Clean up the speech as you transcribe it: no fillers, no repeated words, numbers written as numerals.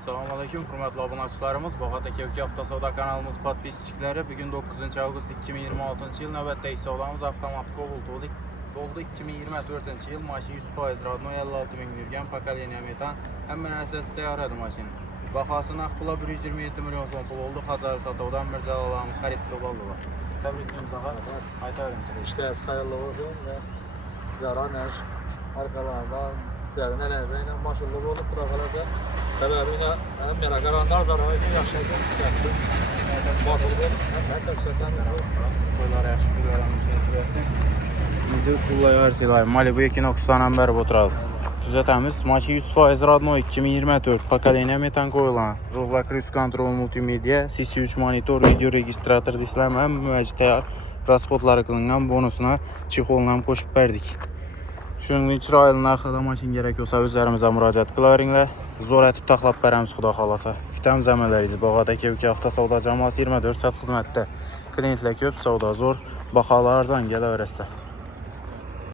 Selamünaleyküm hürmetli abunəçilərimiz. Bağatdakı Ökü Avtosavda kanalımız podpisçiləri. Bugün 9 avqust 2026 yıl növbətdə isə olamız avtomatik oldu. Oldu 2024 yıl maşın 100% radno 56 min yürgən pokoleniya metan. Həmin əsas təyarədir maşın. Baxasına pula 127 milyon son pul oldu. Xazarı satavdan Mirzalılarımız xaridli oldular. Təbrikliyimiz daha aytarım. İşleriniz hayırlı olsun ve sizlere arkalarından sizlerin elinizle başarılı olup bırakılacak. Sebebiyle hem merak edenler zararı için yaşayacak isterdim. Bakıldı. Ben de seslendim. Koylar yaxşı kullanmışsınız versin. Bizi kullayar Malibu 2.90 bərab oturalım. Düzətəmiz maşın 100% radno 2024 pokoleniya metan qoyulan. Ruhla cruise control multimedia, CC3 monitor, video registrator disləmə, müvəccə təyar rasxodları qılınan bonusuna çixolundan qoşub bərdik. Şunun icra ayının arxada maşın gerək olsa özlərimizə müraciət qılarinlə. Zor ətib taxlab bərəmiz xuda xalasa. Kütəm zəmələriz Bağatdakı Ökü Avtosavda cəması 24 saat xizmətdə. Klientlə köp savda zor, baxalar arzan gələ verəsə.